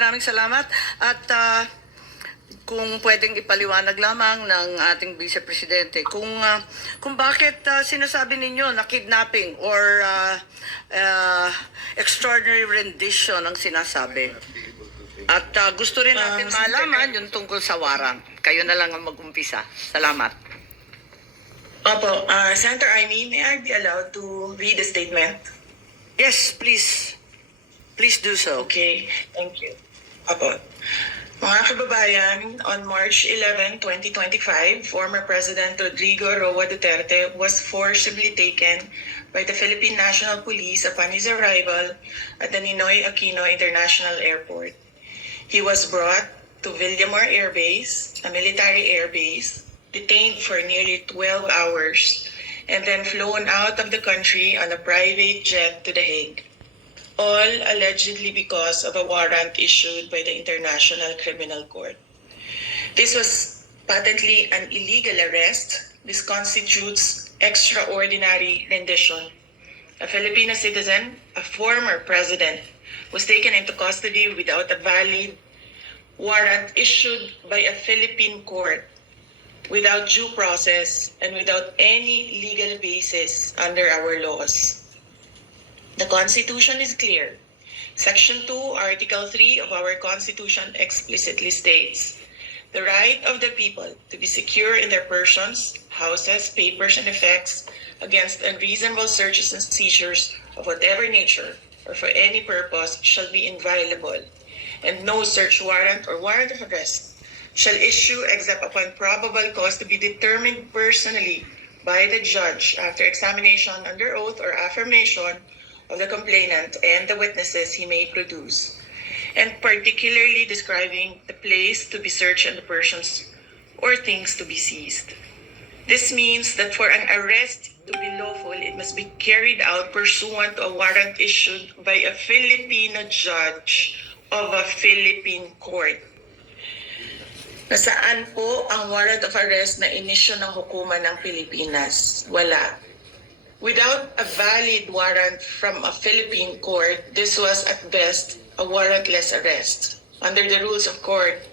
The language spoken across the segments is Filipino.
Maraming salamat. At kung pwedeng ipaliwanag lamang ng ating Vice Presidente kung bakit sinasabi ninyo na kidnapping or extraordinary rendition ang sinasabi. At gusto rin natin malaman yung tungkol sa warrant. Kayo na lang ang mag-umpisa. Salamat. Opo, Senator Amy, may I be allowed to read the statement? Yes, please. Please do so. Okay, thank you. Opo. Mga kababayan, on March 11, 2025, former President Rodrigo Roa Duterte was forcibly taken by the Philippine National Police upon his arrival at the Ninoy Aquino International Airport. He was brought to Villamor Air Base, a military air base, detained for nearly 12 hours, and then flown out of the country on a private jet to The Hague. All allegedly because of a warrant issued by the International Criminal Court. This was patently an illegal arrest. This constitutes extraordinary rendition. A Filipino citizen, a former president, was taken into custody without a valid warrant issued by a Philippine court, without due process, and without any legal basis under our laws. The Constitution is clear. Section 2, Article 3 of our Constitution explicitly states, the right of the people to be secure in their persons, houses, papers, and effects against unreasonable searches and seizures of whatever nature or for any purpose shall be inviolable, and no search warrant or warrant of arrest shall issue except upon probable cause to be determined personally by the judge after examination under oath or affirmation of the complainant and the witnesses he may produce, and particularly describing the place to be searched and the persons or things to be seized. This means that for an arrest to be lawful, it must be carried out pursuant to a warrant issued by a Filipino judge of a Philippine court. Nasaan po ang warrant of arrest na inisyu ng hukuman ng Pilipinas? Wala. Without a valid warrant from a Philippine court, this was at best a warrantless arrest. Under the rules of court,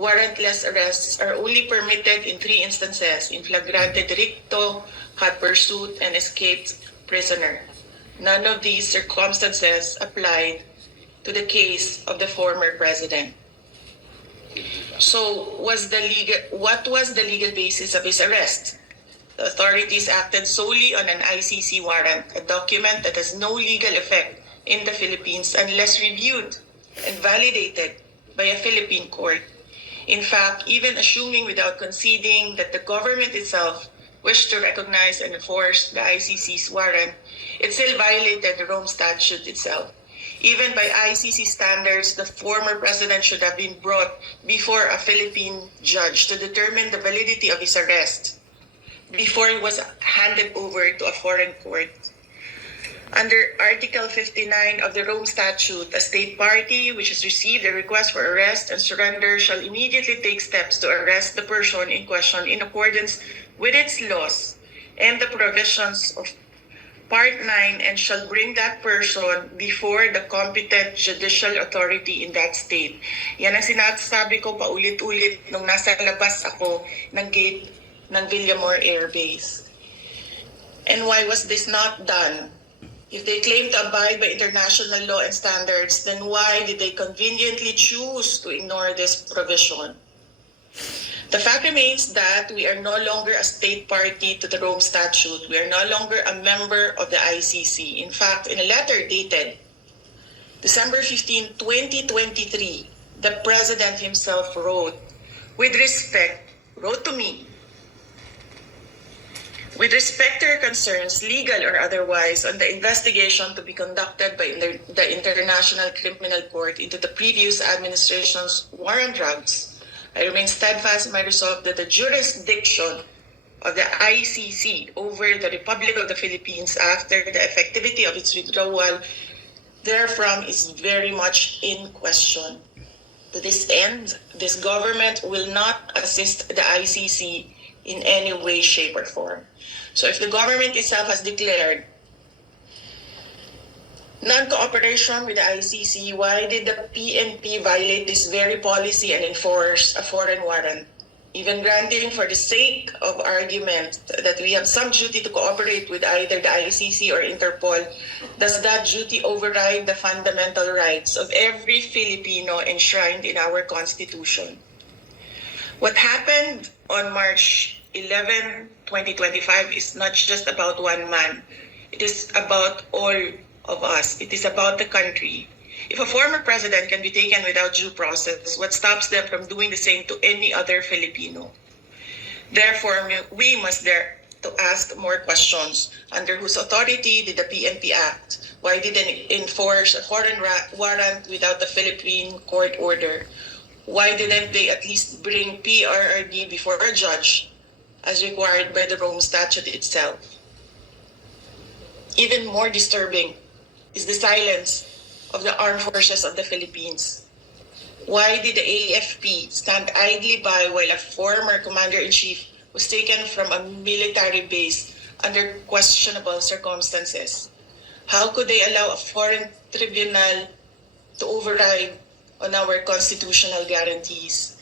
warrantless arrests are only permitted in 3 instances: in flagrante delicto, hot pursuit, and escaped prisoner. None of these circumstances applied to the case of the former president. So, what was the legal basis of his arrest? The authorities acted solely on an ICC warrant, a document that has no legal effect in the Philippines unless reviewed and validated by a Philippine court. In fact, even assuming without conceding that the government itself wished to recognize and enforce the ICC's warrant, it still violated the Rome Statute itself. Even by ICC standards, the former president should have been brought before a Philippine judge to determine the validity of his arrest before it was handed over to a foreign court. Under Article 59 of the Rome Statute, a state party which has received a request for arrest and surrender shall immediately take steps to arrest the person in question in accordance with its laws and the provisions of Part 9, and shall bring that person before the competent judicial authority in that state. Yan ang sinasabi ko paulit-ulit nung nasa labas ako ng gate ng Villamor Air Base. And why was this not done? If they claim to abide by international law and standards, then why did they conveniently choose to ignore this provision? The fact remains that we are no longer a state party to the Rome Statute. We are no longer a member of the ICC. In fact, in a letter dated December 15, 2023, the President himself wrote to me, with respect to your concerns, legal or otherwise, on the investigation to be conducted by the International Criminal Court into the previous administration's war on drugs, I remain steadfast in my resolve that the jurisdiction of the ICC over the Republic of the Philippines after the effectivity of its withdrawal therefrom is very much in question. To this end, this government will not assist the ICC in any way, shape, or form. So if the government itself has declared Non-cooperation with the ICC, why did the PNP violate this very policy and enforce a foreign warrant? Even granting for the sake of argument that we have some duty to cooperate with either the ICC or Interpol, does that duty override the fundamental rights of every Filipino enshrined in our Constitution? What happened on March 11, 2025 is not just about one man. It is about all of us. It is about the country. If a former president can be taken without due process, what stops them from doing the same to any other Filipino? Therefore, we must dare to ask more questions. Under whose authority did the PNP act? Why did they enforce a foreign warrant without the Philippine court order? Why didn't they at least bring PRRD before a judge as required by the Rome Statute itself? Even more disturbing is the silence of the armed forces of the Philippines. Why did the AFP stand idly by while a former commander-in-chief was taken from a military base under questionable circumstances? How could they allow a foreign tribunal to override on our constitutional guarantees?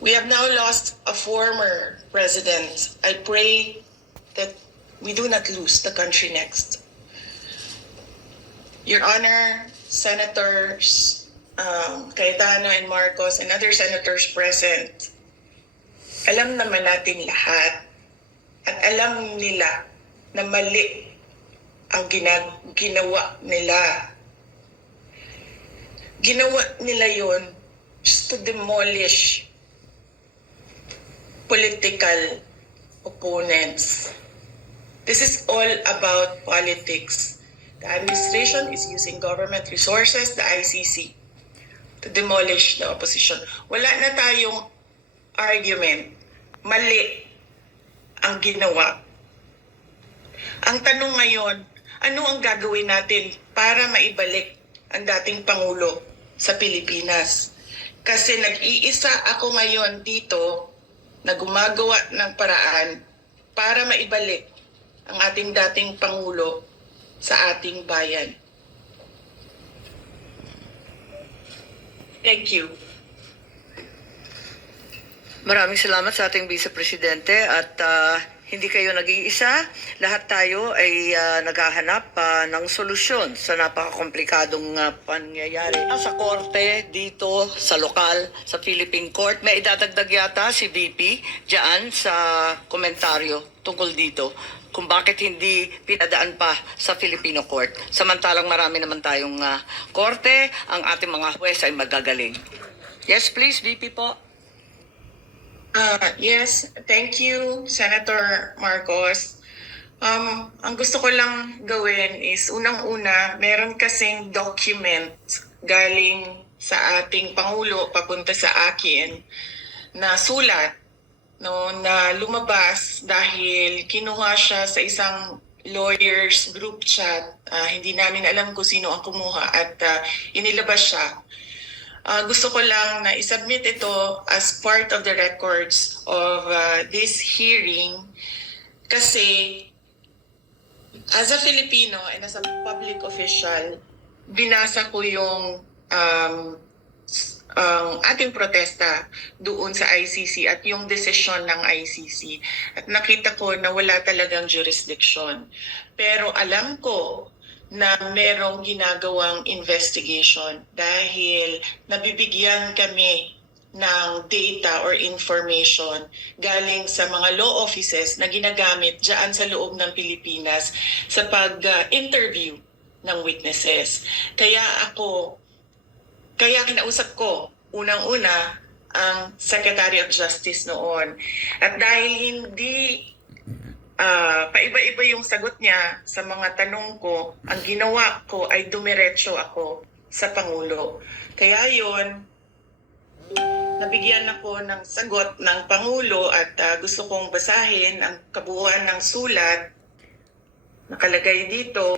We have now lost a former president. I pray that we do not lose the country next. Your Honor, Senators Cayetano and Marcos and other senators present, alam naman natin lahat at alam nila na mali ang ginawa nila. Ginawa nila yun just to demolish political opponents. This is all about politics. The administration is using government resources, the ICC, to demolish the opposition. Wala na tayong argument. Mali ang ginawa. Ang tanong ngayon, ano ang gagawin natin para maibalik ang dating Pangulo sa Pilipinas? Kasi nag-iisa ako ngayon dito na gumagawa ng paraan para maibalik ang ating dating Pangulo sa ating bayan. Thank you. Maraming salamat sa ating Vice Presidente at hindi kayo nag-iisa. Lahat tayo ay naghahanap ng solusyon sa napakakomplikadong pangyayari. Sa korte, dito, sa lokal, sa Philippine Court, may idadagdag yata si VP dyan sa komentaryo tungkol dito kung bakit hindi pinadaan pa sa Filipino Court. Samantalang marami naman tayong korte, ang ating mga huwes ay magagaling. Yes, please, VP po. Yes, thank you, Senator Marcos. Ang gusto ko lang gawin is, unang-una, meron kasing document galing sa ating Pangulo papunta sa akin na sulat na lumabas dahil kinuha siya sa isang lawyers group chat. Hindi namin alam kung sino ang kumuha at inilabas siya. Gusto ko lang na isubmit ito as part of the records of this hearing kasi as a Filipino and as a public official, binasa ko yung ang ating protesta doon sa ICC at yung desisyon ng ICC. At nakita ko na wala talagang jurisdiction. Pero alam ko na merong ginagawang investigation dahil nabibigyan kami ng data or information galing sa mga law offices na ginagamit dyan sa loob ng Pilipinas sa pag-interview ng witnesses. Kaya kinausap ko unang-una ang Secretary of Justice noon. At dahil hindi paiba-iba yung sagot niya sa mga tanong ko, ang ginawa ko ay dumiretso ako sa Pangulo. Kaya yon, nabigyan ako ng sagot ng Pangulo at gusto kong basahin ang kabuuan ng sulat. Nakalagay dito,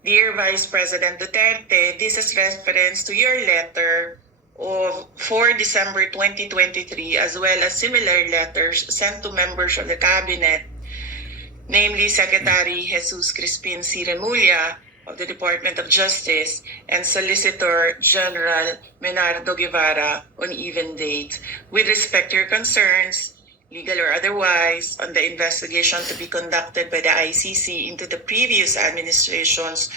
Dear Vice President Duterte, this is reference to your letter of 4 December 2023 as well as similar letters sent to members of the Cabinet, namely Secretary Jesus Crispin C. Remulla of the Department of Justice and Solicitor General Menardo Guevara on even date with respect to your concerns, legal or otherwise, on the investigation to be conducted by the ICC into the previous administration's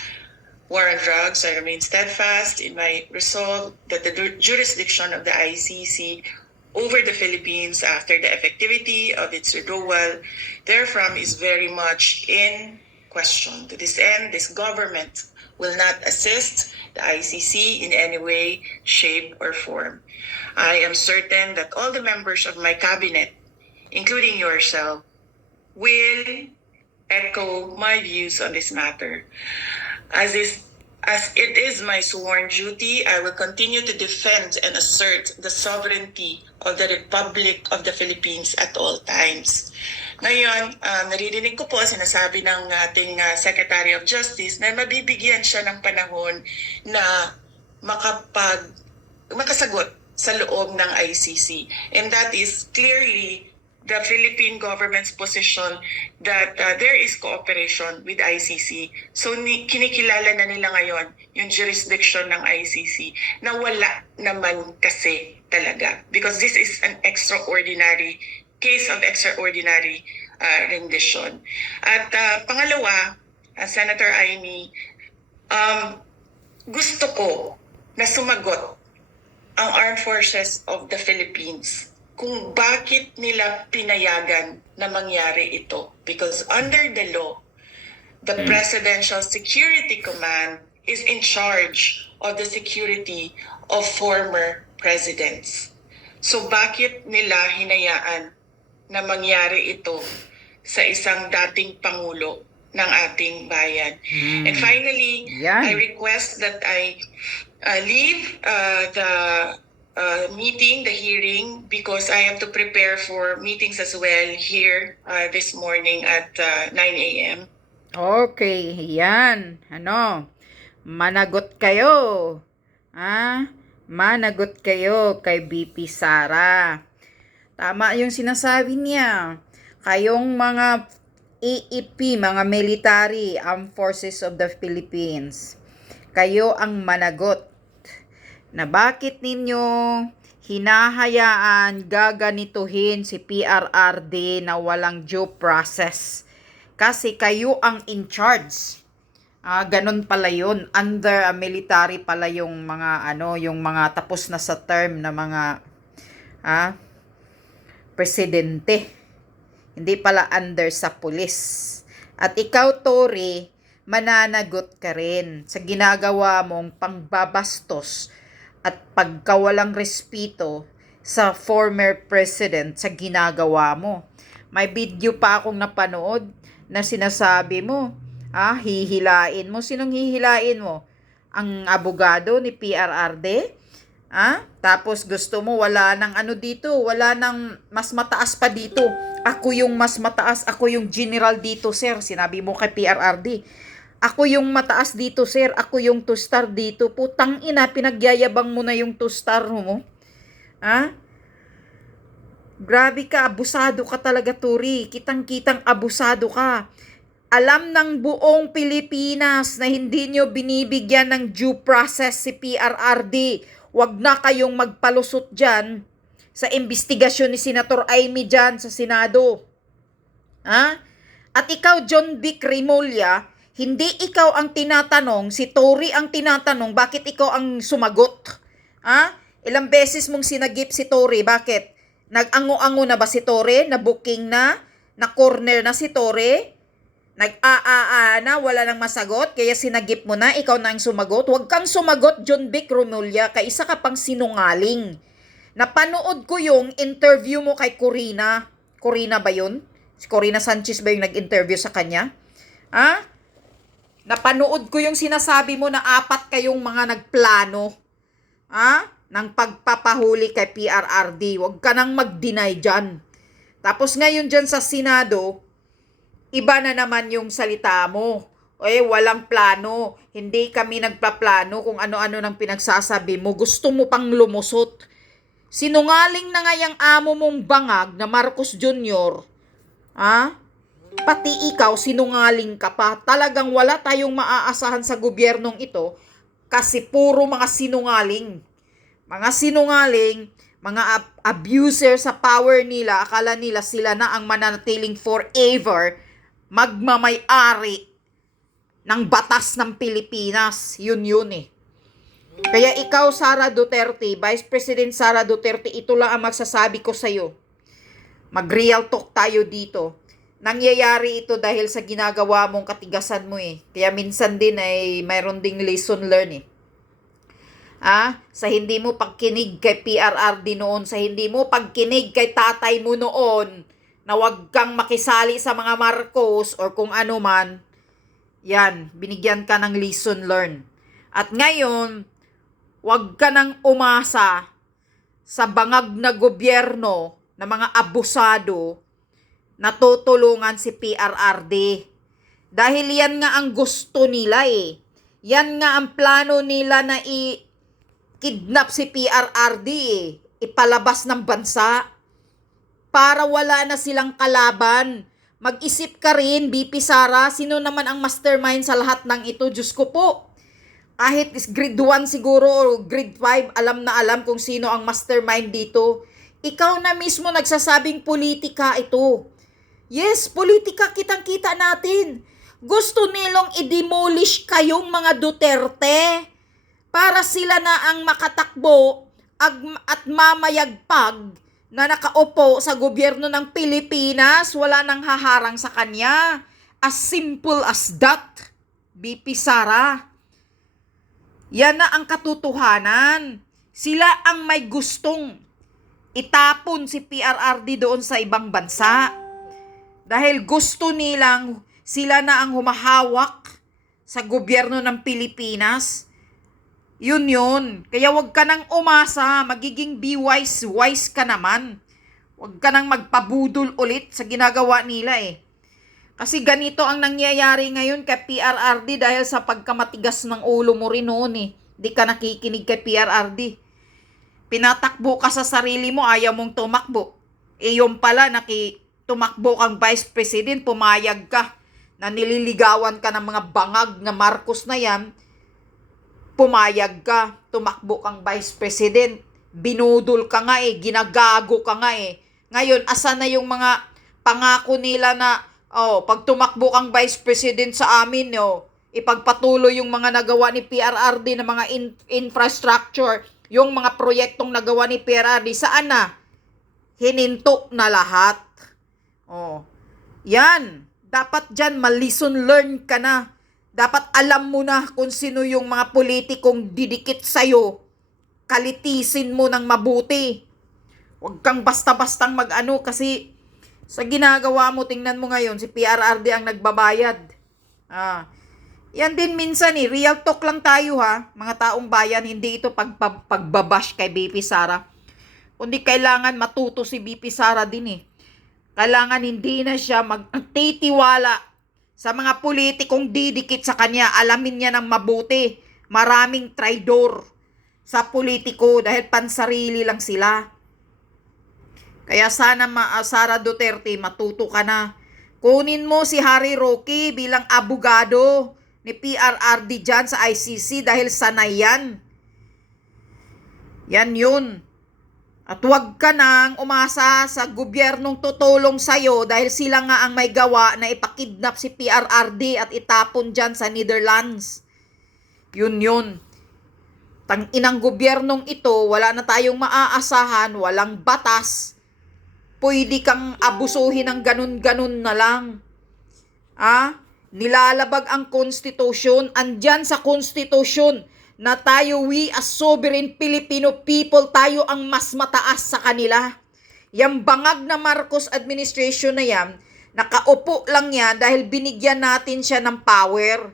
war on drugs. I remain steadfast in my resolve that the jurisdiction of the ICC over the Philippines after the effectivity of its withdrawal therefrom is very much in question. To this end, this government will not assist the ICC in any way, shape, or form. I am certain that all the members of my cabinet, including yourself, will echo my views on this matter. As it is my sworn duty, I will continue to defend and assert the sovereignty of the Republic of the Philippines at all times. Ngayon, naririnig ko po, sinasabi ng ating Secretary of Justice na mabibigyan siya ng panahon na makasagot sa loob ng ICC. And that is clearly the Philippine government's position that there is cooperation with ICC. So kinikilala na nila ngayon yung jurisdiction ng ICC na wala naman kasi talaga. Because this is an extraordinary case of extraordinary rendition. At pangalawa, Senator Amy, gusto ko na sumagot ang Armed Forces of the Philippines kung bakit nila pinayagan na mangyari ito. Because under the law, the Presidential Security Command is in charge of the security of former presidents. So bakit nila hinayaan na mangyari ito sa isang dating Pangulo ng ating bayan? And finally, I request that I leave the meeting, the hearing, because I have to prepare for meetings as well here this morning at 9 a.m. Okay, yan. Managot kayo. Managot kayo kay BP Sara. Tama yung sinasabi niya. Kayong mga AEP, mga military, Armed Forces of the Philippines, kayo ang managot na bakit ninyo hinahayaan gaganituhin si PRRD na walang due process. Kasi kayo ang in charge. Ganun pala yun. Under military pala yung mga yung mga tapos na sa term na mga presidente. Hindi pala under sa pulis. At ikaw, Tory, mananagot ka rin sa ginagawa mong pangbabastos at pagkawalang respeto sa former president sa ginagawa mo. May video pa akong napanood na sinasabi mo, hihilain mo. Sinong hihilain mo? Ang abogado ni PRRD? Tapos gusto mo wala nang dito, wala nang mas mataas pa dito. Ako yung mas mataas, ako yung general dito, sir. Sinabi mo kay PRRD. Ako yung mataas dito, sir. Ako yung 2-star dito. Putang ina, pinagyayabang mo na yung 2-star mo. Grabe ka, abusado ka talaga, Tory. Kitang-kitang abusado ka. Alam ng buong Pilipinas na hindi nyo binibigyan ng due process si PRRD. Wag na kayong magpalusot dyan sa investigasyon ni Senator Amy dyan sa Senado. At ikaw, John Vic Remulla, hindi ikaw ang tinatanong, si Tory ang tinatanong, bakit ikaw ang sumagot? Ilang beses mong sinagip si Tory, bakit? Nag-ango-ango na ba si Tory? Na-booking na? Na-corner na si Tory? Na, wala nang masagot, kaya sinagip mo na, ikaw na ang sumagot? Huwag kang sumagot, John Vic Remulla, kaya isa ka pang sinungaling. Napanood ko yung interview mo kay Corina. Corina ba yun? Si Corina Sanchez ba yung nag-interview sa kanya? Napanood ko yung sinasabi mo na 4 kayong mga nagplano ng pagpapahuli kay PRRD. Huwag ka nang mag-deny dyan. Tapos ngayon dyan sa Senado, iba na naman yung salita mo. Walang plano. Hindi kami nagpaplano kung ano-ano nang pinagsasabi mo. Gusto mo pang lumusot. Sinungaling na nga yung amo mong bangag na Marcos Jr. pati ikaw sinungaling ka pa. Talagang wala tayong maaasahan sa gobyernong ito kasi puro mga sinungaling. Mga sinungaling, mga abuser sa power nila, akala nila sila na ang mananatiling forever magmamay-ari ng batas ng Pilipinas. Yun eh. Kaya ikaw, Sara Duterte, Vice President Sara Duterte, ito lang ang magsasabi ko sa'yo. Mag-real talk tayo dito. Nangyayari ito dahil sa ginagawa mong katigasan mo eh. Kaya minsan din ay mayroon ding lesson learn eh. Sa hindi mo pagkinig kay PRRD noon, sa hindi mo pagkinig kay tatay mo noon, na wag kang makisali sa mga Marcos or kung ano man, yan, binigyan ka ng lesson learn. At ngayon, wag ka nang umasa sa bangag na gobyerno na mga abusado na tutulungan si PRRD. Dahil yan nga ang gusto nila eh. Yan nga ang plano nila na kidnap si PRRD eh. Ipalabas ng bansa para wala na silang kalaban. Mag-isip ka rin, BP Sara, sino naman ang mastermind sa lahat ng ito? Diyos ko po. Kahit grade 1 siguro o grade 5, alam na alam kung sino ang mastermind dito. Ikaw na mismo nagsasabing politika ito. Yes, politika, kitang-kita natin. Gusto nilang i-demolish kayong mga Duterte para sila na ang makatakbo at mamayagpag na nakaupo sa gobyerno ng Pilipinas. Wala nang haharang sa kanya. As simple as that, BP Sara. Yan na ang katotohanan. Sila ang may gustong itapon si PRRD doon sa ibang bansa. Dahil gusto nilang sila na ang humahawak sa gobyerno ng Pilipinas. Yun. Kaya wag ka nang umasa, magiging be wise ka naman. Wag ka nang magpabudol ulit sa ginagawa nila eh. Kasi ganito ang nangyayari ngayon kay PRRD dahil sa pagkamatigas ng ulo mo rin noon eh. Di ka nakikinig kay PRRD. Pinatakbo ka sa sarili mo, ayaw mong tumakbo. Yung pala, tumakbo kang Vice President, pumayag ka na nililigawan ka ng mga bangag na Marcos na yan. Pumayag ka, tumakbo kang Vice President, binudol ka nga eh, ginagago ka nga eh. Ngayon, asa na yung mga pangako nila na, pag tumakbo kang Vice President sa amin, ipagpatuloy yung mga nagawa ni PRRD na mga infrastructure, yung mga proyektong nagawa ni PRRD, saan na? Hininto na lahat. Yan, dapat dyan malison learn ka na. Dapat alam mo na kung sino yung mga politikong didikit sa'yo. Kalitisin mo ng mabuti. Huwag kang basta-bastang mag-ano kasi sa ginagawa mo, tingnan mo ngayon, si PRRD ang nagbabayad. Yan din minsan eh, real talk lang tayo ha, mga taong bayan, hindi ito pagbabash kay BP Sara. Kundi kailangan matuto si BP Sara din eh. Kailangan hindi na siya magtitiwala sa mga politikong didikit sa kanya. Alamin niya ng mabuti. Maraming traidor sa politiko dahil pansarili lang sila. Kaya sana Sara Duterte, matuto ka na. Kunin mo si Harry Roque bilang abogado ni PRRD dyan sa ICC dahil sanay yan. Yan yun. At huwag ka nang umasa sa gobyernong tutulong sa'yo dahil sila nga ang may gawa na ipakidnap si PRRD at itapon dyan sa Netherlands. Yun. Tanginang gobyernong ito, wala na tayong maaasahan, walang batas. Pwede kang abusuhin ng ganun-ganun na lang. Nilalabag ang konstitusyon, andyan sa konstitusyon na tayo, we as sovereign Filipino people, tayo ang mas mataas sa kanila. Yang bangag na Marcos administration na yan, nakaupo lang yan dahil binigyan natin siya ng power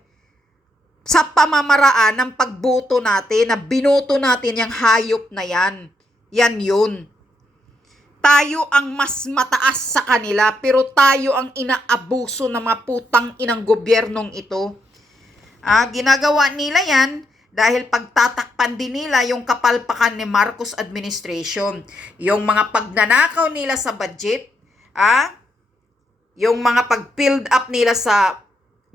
sa pamamaraan ng pagboto natin, na binoto natin yung hayop na yan. Yan yun. Tayo ang mas mataas sa kanila, pero tayo ang inaabuso ng mga putang inang gobyernong ito. Ginagawa nila yan dahil pagtatakpan din nila yung kapalpakan ni Marcos administration. Yung mga pagnanakaw nila sa budget, yung mga pag-build up nila sa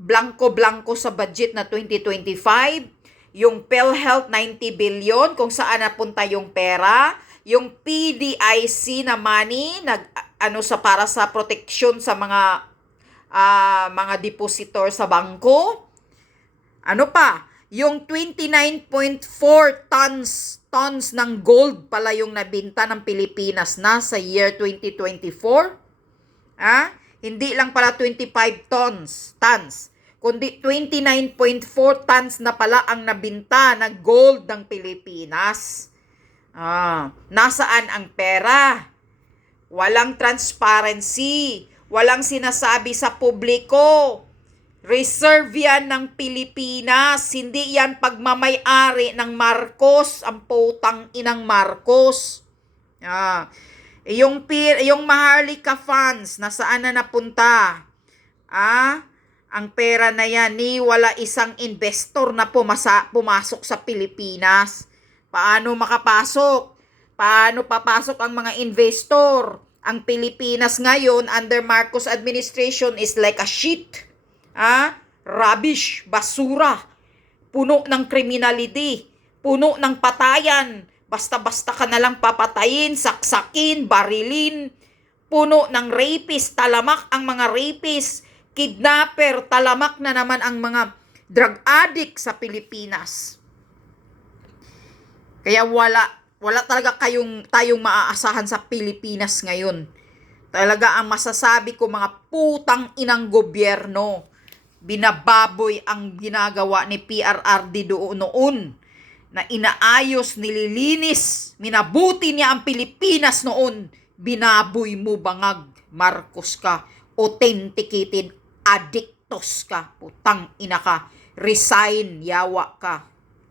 blanco-blanco sa budget na 2025, yung PhilHealth 90 billion kung saan napunta yung pera, yung PDIC na money sa para sa proteksyon sa mga depositor sa bangko. Ano pa? Yung 29.4 tons ng gold pala yung nabinta ng Pilipinas na sa year 2024. Hindi lang pala 25 tons, kundi 29.4 tons na pala ang nabinta na gold ng Pilipinas. Nasaan ang pera? Walang transparency, walang sinasabi sa publiko. Reserve yan ng Pilipinas, hindi yan pagmamay-ari ng Marcos, ang putang inang Marcos. Yung Maharlika funds, nasaan na napunta? Ang pera na yan, wala isang investor na pumasok sa Pilipinas. Paano makapasok? Paano papasok ang mga investor? Ang Pilipinas ngayon, under Marcos administration, is like a shit. Rubbish, basura, puno ng criminality, puno ng patayan, basta-basta ka na lang papatayin, saksakin, barilin, puno ng rapist, talamak ang mga rapist, kidnapper, talamak na naman ang mga drug addict sa Pilipinas. Kaya wala talaga tayong maaasahan sa Pilipinas ngayon. Talaga ang masasabi ko, mga putang inang gobyerno, binababoy ang ginagawa ni PRRD noon na inaayos, nililinis, minabuti niya ang Pilipinas noon. Binaboy mo bangag, Marcos ka, authenticated addictos ka, putang ina ka, resign, yawa ka.